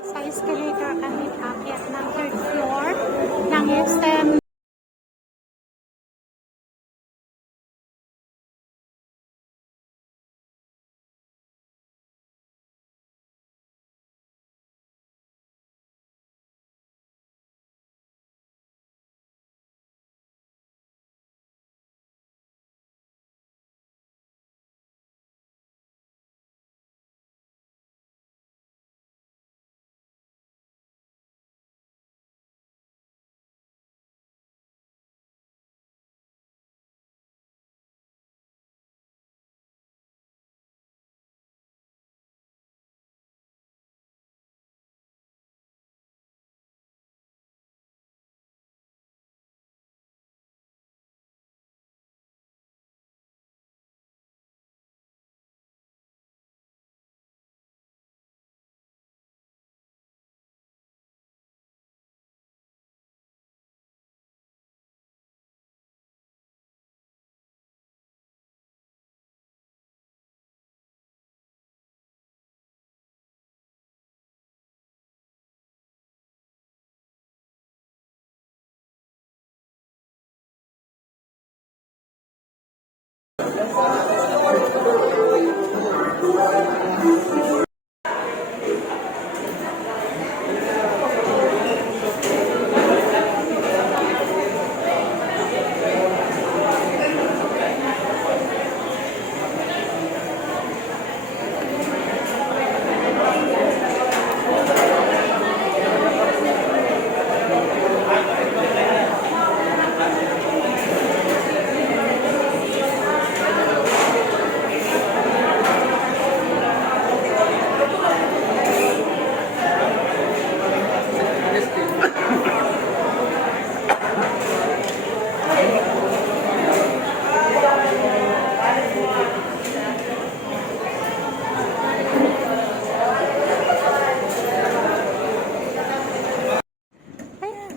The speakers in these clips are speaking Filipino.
Sa escalator kami paakyat ng third floor ng SM.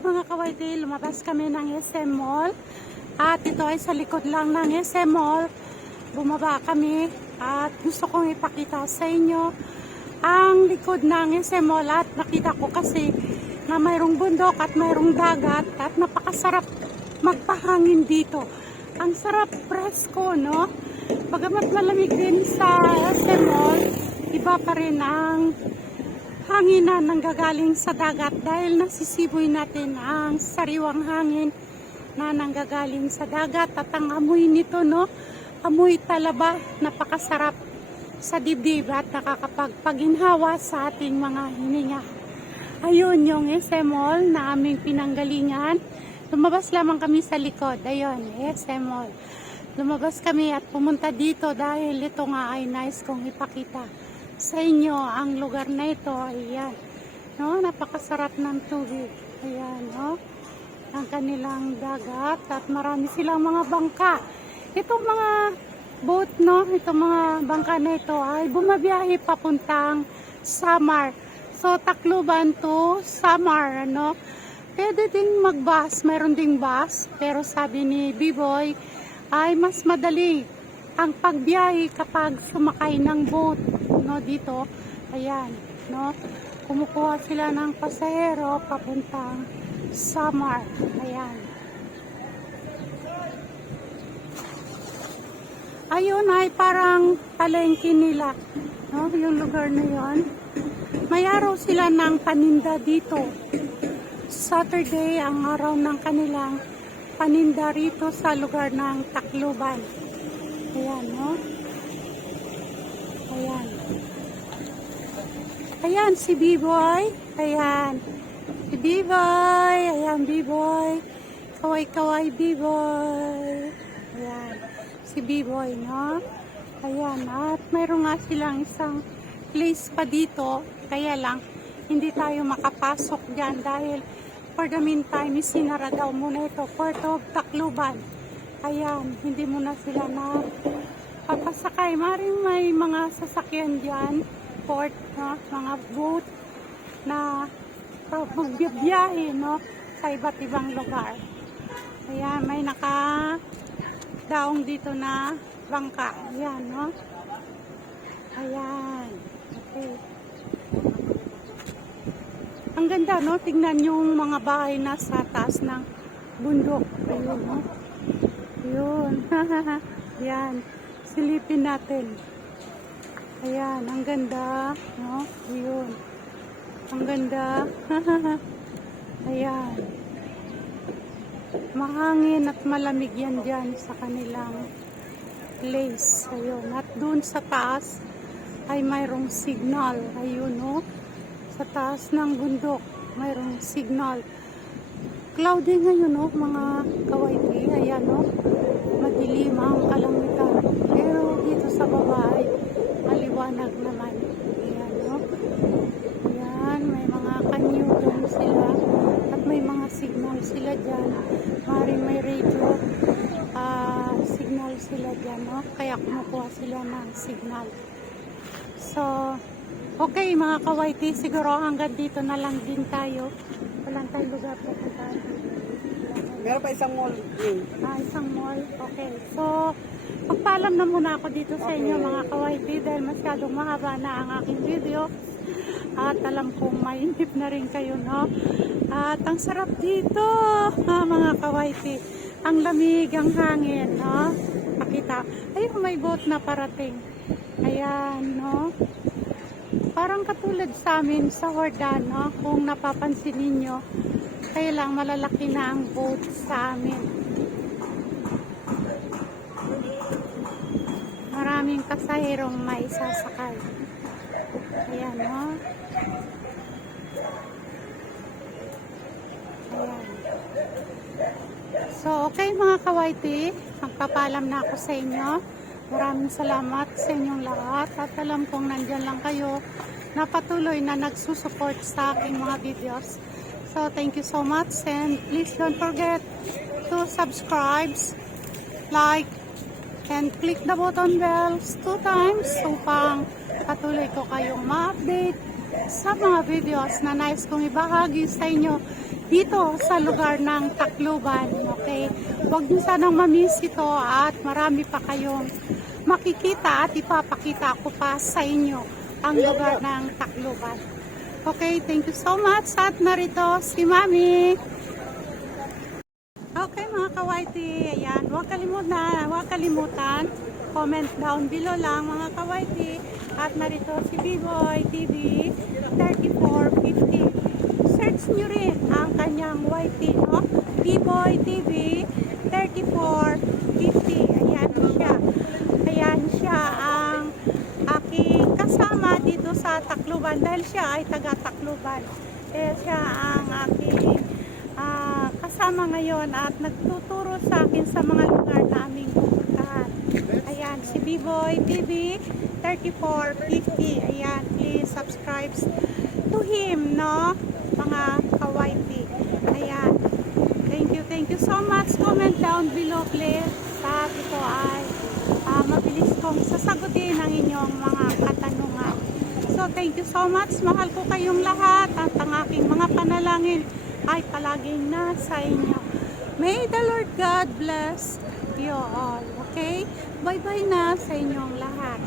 Mga kawaiti, lumabas kami ng SM Mall at ito ay sa likod lang ng SM Mall. Bumaba kami at gusto kong ipakita sa inyo ang likod ng SM Mall at nakita ko kasi na mayroong bundok at mayroong dagat at napakasarap magpahangin dito. Ang sarap presko, no? Bagamat malamig din sa SM Mall, iba pa rin ang hanginan ng gagaling sa dagat dahil nasisiboy natin ang sariwang hangin na nanggagaling sa dagat at ang amoy nito, no? Amoy talaba, napakasarap sa dibdib at nakakapagpaginhawa sa ating mga hininga. Ayun yung SM Mall na aming pinanggalingan. Lumabas lamang kami sa likod. Ayun, SM Mall. Lumabas kami at pumunta dito dahil ito nga ay nice kong ipakita sa inyo ang lugar na ito. Ayan, no, napakasarap ng tubig. Ayan, no, ang kanilang dagat at marami silang mga bangka. Itong mga boat, no, itong mga bangka na ito ay bumabiyahe papuntang Samar. So Tacloban to Samar, ano. Pwede ding mag-bus, mayroon ding bus, pero sabi ni B-Boy ay mas madali ang pagbiyahe kapag sumakay ng boat, no, dito. Ayan, no, kumukuha sila ng pasahero papuntang Samar. Ayan, ayun ay parang palengke nila, no, yung lugar na yon. May araw sila ng paninda dito. Saturday ang araw ng kanilang paninda rito sa lugar ng Tacloban. Ayan, no? Ayan. Ayan, si B-Boy. Ayan. Si B-Boy. Ayan, B-Boy. Kaway-kaway, B-Boy. Ayan. Si B-Boy, no? Ayan. At mayroon nga silang isang place pa dito. Kaya lang, hindi tayo makapasok dyan dahil for the meantime, sinara daw muna ito. Port of Tacloban. Ayan, hindi muna sila na papasakay. Maring may mga sasakyan dyan, port, no? Mga boat na magbibiyahe, no? Sa iba't ibang lugar. Ayan, may nakadaong dito na bangka. Ayan, no? Ayan. Okay. Ang ganda, no? Tingnan yung mga bahay na sa taas ng bundok. Ayun, no? Yun. Yan. Silipin natin. Ayan, ang ganda, no? Yun. Ang ganda. Ayan. Mahangin at malamig yan dyan sa kanilang place. Ayun. At dun sa taas ay mayroong signal. Ayun, no? Sa taas ng bundok, mayroong signal. Cloudy ngayon, no? Mga kawaiti. Ayan, no? Madilim ang kalangitan. Pero dito sa baba ay maliwanag naman. Ayan, no? Ayan, may mga kanyugan sila. At may mga signal sila dyan. Maring may radio signal sila dyan, no? Kaya kumukuha sila ng signal. So, okay mga kawaiti, siguro hanggang dito na lang din tayo. Walang tayong lugar po tayo. Meron pa isang mall. Isang mall. Okay. So, pagpaalam na muna ako dito sa inyo mga kawaiti dahil masyadong mahaba na ang aking video. At alam kong mainip na rin kayo, no? At ang sarap dito, mga kawaiti. Ang lamig, ang hangin, no? Pakita. Ayun, may boat na parating. Ayan, no? Parang katulad sa amin sa Hordan, no? Kung napapansin ninyo, kaya lang malalaki na ang boat sa amin. Maraming pasahirong may sasakay. Ayan, no? Ayan. So, okay mga kawaiti, magpapalam na ako sa inyo. Maraming salamat sa inyong lahat at alam kong nandyan lang kayo na patuloy na nagsusupport sa aking mga videos. So, thank you so much and please don't forget to subscribe, like, and click the button bells 2 times upang patuloy ko kayong ma-update sa mga videos na nais kong ibahagi sa inyo dito sa lugar ng Tacloban. Okay? Huwag niyo sanang mamiss ito at marami pa kayong makikita at ipapakita ko pa sa inyo ang lugar ng Tacloban. Okay, thank you so much at narito si Mami. Okay mga kawaiti, ayan, huwag kalimutan, comment down below lang mga kawaiti. At narito si B-Boy TV 3450. Search nyo rin ang kanyang YT, no? B-Boy TV 3450. Ayan siya. Ayan siya ang aking kasama dito sa Tacloban dahil siya ay taga Tacloban. Siya ang aking kasama ngayon at nagtuturo sa akin sa mga lugar na aming pupuntahan. Ayan, si B-Boy TV 3450. Ayan, please subscribe to him, no? Mga kawaiti. Ayan. Thank you so much. Comment down below, please. At ito ay mabilis kong sasagutin ang inyong mga katanungan. So, thank you so much. Mahal ko kayong lahat at ang aking mga panalangin ay palaging nasa inyo. May the Lord God bless you all. Okay? Bye-bye na sa inyong lahat.